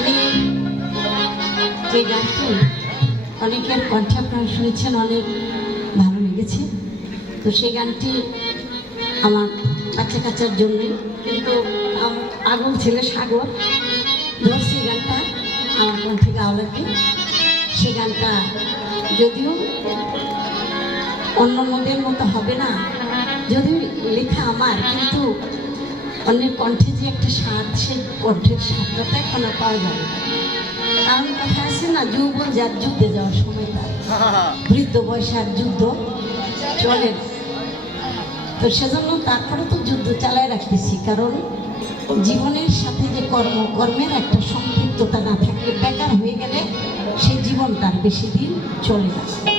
আমি যে গানটি অনেকের কণ্ঠে আপনারা শুনেছেন, অনেক ভালো লেগেছে। তো সেই গানটি আমার বাচ্চা কাচ্চার জন্যই কিন্তু পাগল ছেলে, সাগর। ধরছি গানটা আমার কণ্ঠে গাওয়া লাগবে সে গানটা যদিও অন্য অন্যদের মতো হবে না, যদিও লেখা আমার, কিন্তু অন্যের কণ্ঠে যে একটা স্বাদ, সেই কণ্ঠের স্বাদটা এখন আর পাওয়া যাবে কারণ কথা আছে না, যৌবন যার যুদ্ধে যাওয়ার সময়টা বৃদ্ধ বয়সে আর যুদ্ধ চলে তো সেজন্য তারপরে তো যুদ্ধ চালায় রাখতেছি, কারণ জীবনের সাথে যে কর্ম, কর্মের একটা সম্পৃক্ততা না থাকলে বেকার হয়ে গেলে সেই জীবন তার বেশি দিন চলে না।